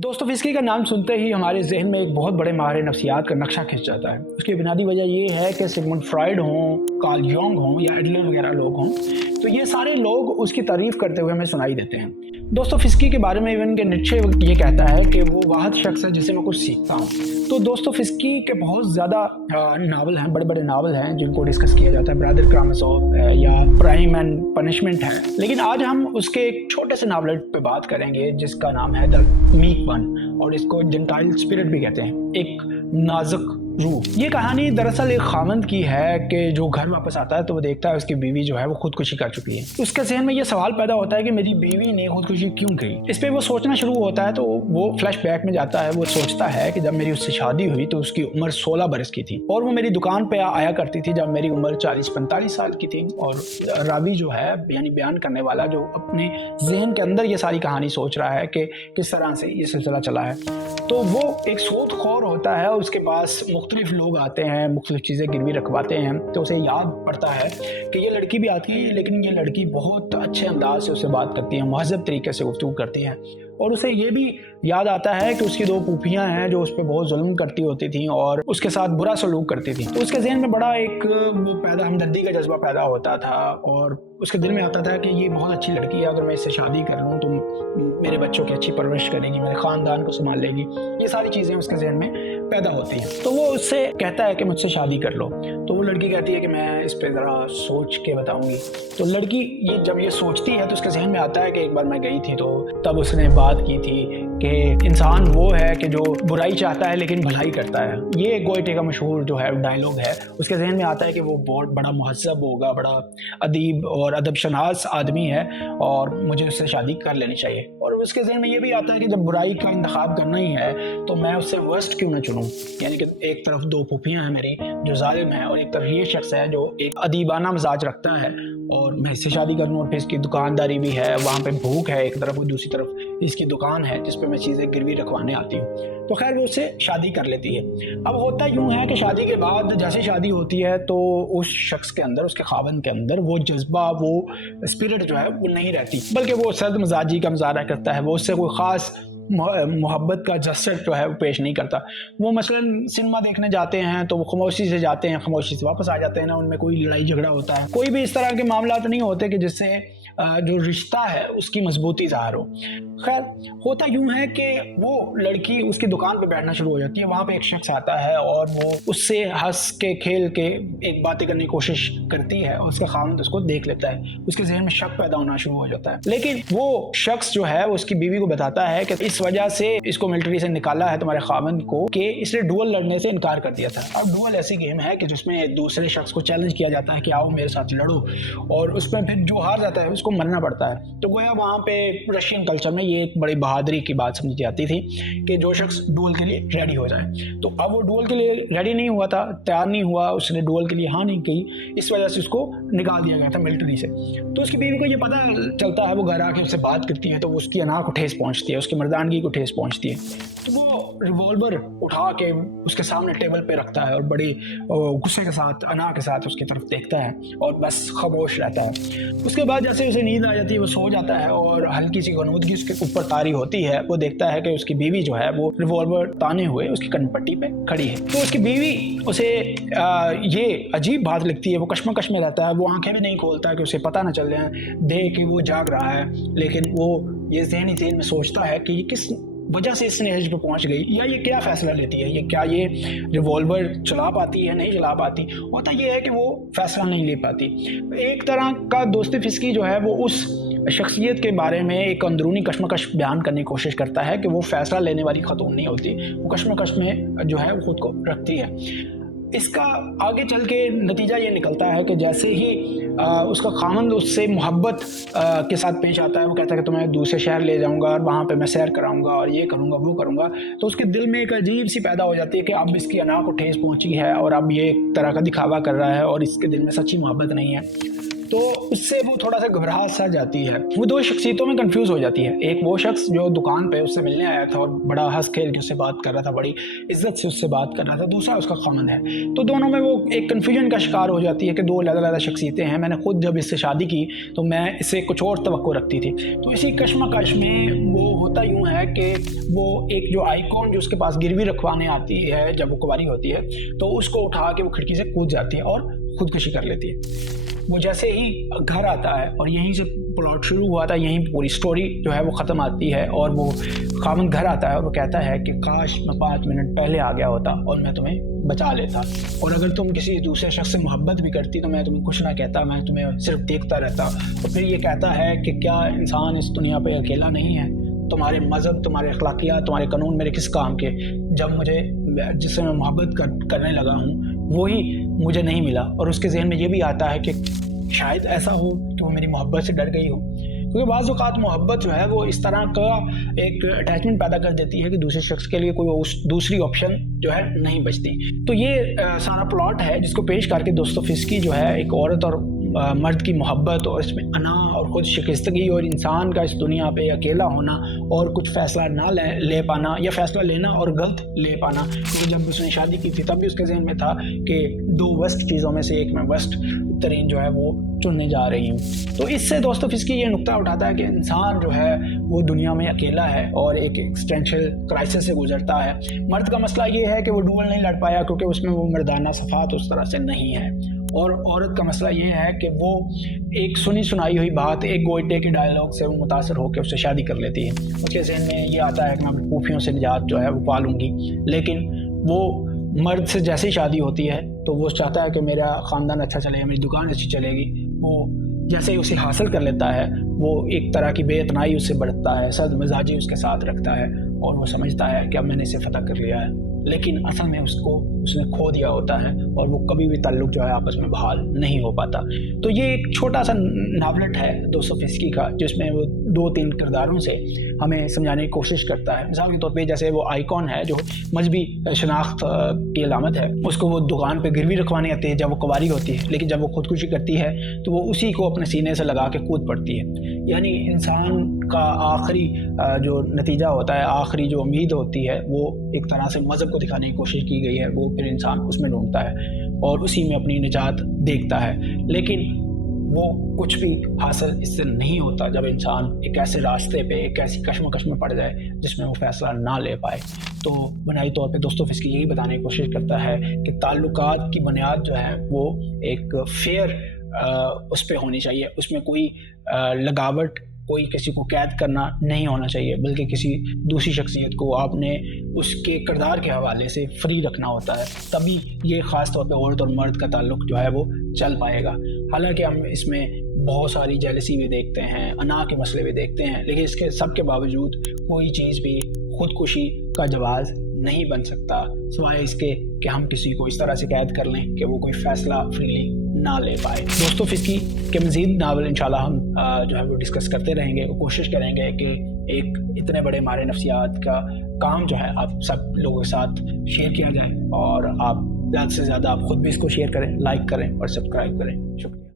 दोस्तों, फिस्की का नाम सुनते ही हमारे जहन में एक बहुत बड़े माहिर नफ्सियात का नक्शा खिंच जाता है। उसकी बुनियादी वजह ये है कि सिगमुंड फ्राइड हों, कार्ल जंग हों या एडलर वगैरह लोग हों, तो ये सारे लोग उसकी तारीफ करते हुए हमें सुनाई देते हैं। दोस्तों, फिस्की के बारे में इवन के नीत्शे ये कहता है कि वो वाहिद शख्स है जिससे मैं कुछ सीखता हूँ। तो दोस्तों, फिस्की के बहुत ज़्यादा नावल हैं, बड़े बड़े नावल हैं जिनको डिस्कस किया जाता है। ब्रदर कारामाज़ोव या क्राइम एंड पनिशमेंट है, लेकिन आज हम उसके एक छोटे से नावलेट पे बात करेंगे जिसका नाम है द मीक वन, और इसको जेंटाइल स्पिरिट भी कहते हैं, एक नाजुक रूह। ये कहानी दरअसल एक खामंद की है कि जो घर वापस आता है तो वो देखता है उसकी बीवी जो है वो खुदकुशी कर चुकी है। उसके ज़हन में ये सवाल पैदा होता है कि मेरी बीवी ने खुदकुशी क्यों की। इस पे वो सोचना शुरू होता है, तो वो फ्लैशबैक में जाता है। वो सोचता है कि जब मेरी उससे शादी हुई तो उसकी उम्र 16 बरस की थी और वो मेरी दुकान पे आया करती थी जब मेरी उम्र 40-45 साल की थी। और रावी जो है, यानी बयान करने वाला, जो अपने जहन के अंदर ये सारी कहानी सोच रहा है कि किस तरह से ये सिलसिला चला है, तो वो एक सोतखोर होता है। उसके पास मुख्तलिफ लोग आते हैं, मुख्तलिफ चीज़ें गिरवी रखवाते हैं, तो उसे याद पड़ता है कि ये लड़की भी आती है, लेकिन ये लड़की बहुत अच्छे अंदाज से उससे बात करती है, महज़ब तरीके से गुफ्तगू करती है। और उसे ये भी याद आता है कि उसकी 2 फूफियाँ हैं जो उस पर बहुत जुल्म करती होती थी और उसके साथ बुरा सलूक करती थी। तो उसके ज़हन में बड़ा एक वो हमदर्दी का जज्बा पैदा होता था और उसके दिल में आता था कि ये बहुत अच्छी लड़की है, अगर मैं इससे शादी कर लूँ तो मेरे बच्चों की अच्छी परवरिश करेगी, मेरे ख़ानदान को संभाल लेगी। ये सारी चीज़ें उसके ज़हन में पैदा होती हैं। तो वो उससे कहता है कि मुझसे शादी कर लो। तो वो लड़की कहती है कि मैं इस पर ज़रा सोच के बताऊँगी। तो लड़की जब ये सोचती है तो उसके ज़हन में आता है कि एक बार मैं गई थी तो तब उसने बात की थी कि इंसान वो है कि जो बुराई चाहता है लेकिन भलाई करता है। ये गोएटे का मशहूर जो है डायलॉग है। उसके जहन में आता है कि वो बहुत बड़ा महज़ब होगा, बड़ा अदीब और अदब शनास आदमी है और मुझे उससे शादी कर लेनी चाहिए। और उसके जहन में ये भी आता है कि जब बुराई का इंतखाब करना ही है तो मैं उससे वर्स्ट क्यों ना चुनूँ। यानी कि एक तरफ 2 फूफियाँ हैं मेरी जो जालिम है और एक तरफ ये शख्स है जो एक अदीबाना मिजाज रखता है और मैं इससे शादी कर लूँ। और फिर इसकी दुकानदारी भी है, वहाँ पे भूख है एक तरफ, और दूसरी तरफ इसकी दुकान है जिस पे मैं चीज़ें गिरवी रखवाने आती हूँ। तो खैर वो उससे शादी कर लेती है। अब होता यूँ है कि शादी के बाद जैसे शादी होती है तो उस शख्स के अंदर, उसके खावंद के अंदर वो जज्बा, वो स्पिरिट जो है वो नहीं रहती, बल्कि वो सर्द मिजाजी का मुजाहरा करता है। वो उससे कोई ख़ास मोहब्बत का जस्सर जो है वो पेश नहीं करता। वो मसलन सिनेमा देखने जाते हैं तो वो खामोशी से जाते हैं, खामोशी से वापस आ जाते हैं ना उनमें कोई लड़ाई झगड़ा होता है, कोई भी इस तरह के मामला नहीं होते कि जिससे जो रिश्ता है उसकी मजबूती ज़ाहिर हो। खैर होता यूँ है कि वो लड़की उसकी दुकान पे बैठना शुरू हो जाती है। वहाँ पे एक शख्स आता है और वो उससे हंस के खेल के एक बातें करने की कोशिश करती है और उसका खामद उसको देख लेता है। उसके जहन में शक पैदा होना शुरू हो जाता है। लेकिन वो शख्स जो है उसकी बीवी को बताता है कि इस वजह से इसको मिलिट्री से निकाला है तुम्हारे खामद को कि इसने डुअल लड़ने से इनकार कर दिया था। अब डुअल ऐसी गेम है कि जिसमें दूसरे शख्स को चैलेंज किया जाता है कि आओ मेरे साथ लड़ो, और उसमें फिर जो हार जाता है उसको मरना पड़ता है। तो गोया वहाँ पे रशियन कल्चर में ये एक बड़ी बहादुरी की बात समझी जाती थी कि जो शख्स डुअल के लिए रेडी हो जाए। तो अब वो डुअल के लिए रेडी नहीं हुआ था, तैयार नहीं हुआ, उसने डुअल के लिए हाँ नहीं की, इस वजह से उसको निकाल दिया गया था मिलिट्री से। तो उसकी बीवी को ये पता चलता है, वो घर आके उससे बात करती है तो उसकी अना को ठेस पहुँचती है, उसकी मर्दानगी को ठेस पहुँचती है। तो वो रिवॉल्वर उठा के उसके सामने टेबल पे रखता है और बड़ी गुस्से के साथ, अना के साथ उसकी तरफ देखता है और बस खामोश रहता है। उसके बाद जैसे उसे नींद आ जाती है वो सो जाता है और हल्की सी गनूदगी उसके ऊपर तारी होती है। वो देखता है कि उसकी बीवी जो है वो रिवॉल्वर ताने हुए उसकी कनपट्टी पे खड़ी है। तो उसकी बीवी उसे ये अजीब बात लगती है, वो कश्मकश में रहता है, वो आंखें भी नहीं खोलता कि उसे पता ना चल जाए दे कि वो जाग रहा है। लेकिन वो ये ज़हनी ज़हन में सोचता है कि ये किस वजह से इस स्टेज पे पहुंच गई, या ये क्या फैसला लेती है, ये क्या ये रिवॉल्वर चला पाती है, नहीं चला पाती। होता ये है कि वो फैसला नहीं ले पाती। एक तरह का दोस्ती फिस्की जो है वो उस शख्सियत के बारे में एक अंदरूनी कश्मकश बयान करने की कोशिश करता है कि वो फैसला लेने वाली खतून नहीं होती, वो कश्मकश में जो है वो खुद को रखती है। इसका आगे चल के नतीजा ये निकलता है कि जैसे ही उसका खामंद उससे मोहब्बत के साथ पेश आता है, वो कहता है कि तुम्हें दूसरे शहर ले जाऊंगा और वहाँ पे मैं सैर कराऊंगा और ये करूंगा वो करूंगा, तो उसके दिल में एक अजीब सी पैदा हो जाती है कि अब इसकी अना को ठेस पहुँची है और अब ये एक तरह का दिखावा कर रहा है और इसके दिल में सच्ची मोहब्बत नहीं है। तो उससे वो थोड़ा सा घबराहट सा जाती है, वो दो शख्सियतों में कंफ्यूज हो जाती है। एक वो शख्स जो दुकान पे उससे मिलने आया था और बड़ा हंस खेल के उससे बात कर रहा था, बड़ी इज्जत से उससे बात कर रहा था, दूसरा उसका खामन है। तो दोनों में वो एक कन्फ्यूजन का शिकार हो जाती है कि दो अलग अलग शख्सियतें हैं। मैंने खुद जब इससे शादी की तो मैं इससे कुछ और तवक्को रखती थी। तो इसी कश्मकश में वो होता यूँ है कि वो एक जो आइकॉन जो उसके पास गिरवी रखवाने आती है जब वो कुंवारी होती है, तो उसको उठा के वो खिड़की से कूद जाती है और खुदकुशी कर लेती है। वो जैसे ही घर आता है और यहीं से प्लॉट शुरू हुआ था, यहीं पूरी स्टोरी जो है वो ख़त्म आती है और वो खामन घर आता है और वो कहता है कि काश मैं 5 मिनट पहले आ गया होता और मैं तुम्हें बचा लेता, और अगर तुम किसी दूसरे शख्स से मोहब्बत भी करती तो मैं तुम्हें कुछ ना कहता, मैं तुम्हें सिर्फ देखता रहता। तो फिर ये कहता है कि क्या इंसान इस दुनिया पर अकेला नहीं है? तुम्हारे मज़हब, तुम्हारे अखलाकियात, तुम्हारे कानून मेरे किस काम के? जब मुझे जिससे मैं मोहब्बत करने लगा हूँ वही मुझे नहीं मिला। और उसके जहन में ये भी आता है कि शायद ऐसा हो कि वो मेरी मोहब्बत से डर गई हो, क्योंकि बाज़ औक़ात मोहब्बत जो है वो इस तरह का एक अटैचमेंट पैदा कर देती है कि दूसरे शख्स के लिए कोई उस दूसरी ऑप्शन जो है नहीं बचती। तो ये सारा प्लॉट है जिसको पेश करके दोस्तोफिस्की जो है एक औरत और मर्द की मोहब्बत और इसमें अना और ख़ुद शिकस्तगी और इंसान का इस दुनिया पे अकेला होना और कुछ फ़ैसला ना ले पाना या फ़ैसला लेना और गलत ले पाना। क्योंकि जब उसने शादी की थी तब भी उसके जहन में था कि दो वर्स्ट चीज़ों में से एक मैं वर्स्ट तरीन जो है वो चुनने जा रही हूँ। तो इससे दोस्तोफिस्की ये नुक्ता उठाता है कि इंसान जो है वो दुनिया में अकेला है और एक एक्सटेंशियल क्राइसिस से गुजरता है। मर्द का मसला ये है कि वो डुअल नहीं लड़ पाया क्योंकि उसमें वो मर्दाना सफ़ात उस तरह से नहीं है, और औरत का मसला ये है कि वो एक सुनी सुनाई हुई बात, एक गोइटे के डायलॉग से वो मुतासर होकर उससे शादी कर लेती है। उसके जहन में ये आता है कि मैं अपनी फूफियों से निजात जो है वो पा लूँगी, लेकिन वो मर्द से जैसे ही शादी होती है तो वो चाहता है कि मेरा ख़ानदान अच्छा चलेगा, मेरी दुकान अच्छी चलेगी। वो जैसे ही उसे हासिल कर लेता है वो एक तरह की बेइतनाई उससे बढ़ता है, सख्त मिजाजी उसके साथ रखता है और वो समझता है कि अब मैंने इसे फ़तह कर लिया है, लेकिन असल में उसने खो दिया होता है और वो कभी भी ताल्लुक़ जो है आपस में बहाल नहीं हो पाता। तो ये एक छोटा सा नावलेट है दोस्तोफिस्की का जिसमें वो 2-3 किरदारों से हमें समझाने की कोशिश करता है। मिसाल के तौर पे जैसे वो आइकॉन है जो मजहबी शनाख्त की अलामत है, उसको वो दुकान पे गिरवी रखवाने आती है जब वो कुंवारी होती है, लेकिन जब वो खुदकुशी करती है तो वो उसी को अपने सीने से लगा के कूद पड़ती है। यानी इंसान का आखिरी जो नतीजा होता है, आखिरी जो उम्मीद होती है, वो एक तरह से मज़हब को दिखाने की कोशिश की गई है। वो फिर इंसान उसमें ढूंढता है और उसी में अपनी निजात देखता है, लेकिन वो कुछ भी हासिल इससे नहीं होता जब इंसान एक ऐसे रास्ते पे, एक ऐसी कश्मकश में पड़ जाए जिसमें वो फ़ैसला ना ले पाए। तो बुनियादी तौर पे दोस्तोफिस्की यही बताने की कोशिश करता है कि ताल्लुकात की बुनियाद जो है वो एक फेयर उस पे होनी चाहिए, उसमें कोई लगावट, कोई किसी को कैद करना नहीं होना चाहिए, बल्कि किसी दूसरी शख्सियत को आपने उसके किरदार के हवाले से फ्री रखना होता है, तभी ये ख़ास तौर पे औरत और मर्द का ताल्लुक़ जो है वो चल पाएगा। हालांकि हम इसमें बहुत सारी जेलसी भी देखते हैं, अना के मसले भी देखते हैं, लेकिन इसके सब के बावजूद कोई चीज़ भी खुदकुशी का जवाज़ नहीं बन सकता, सिवाय इसके कि हम किसी को इस तरह से कैद कर लें कि वो कोई फ़ैसला फ्रीली ना ले पाए। दोस्तोफिस्की के मज़ीद नावल इंशाल्लाह हम जो है वो डिस्कस करते रहेंगे, कोशिश करेंगे कि एक इतने बड़े मारे नफ्सियात का काम जो है आप सब लोगों के साथ शेयर किया जाए, और आप ज़्यादा से ज़्यादा आप ख़ुद भी इसको शेयर करें, लाइक करें और सब्सक्राइब करें। शुक्रिया।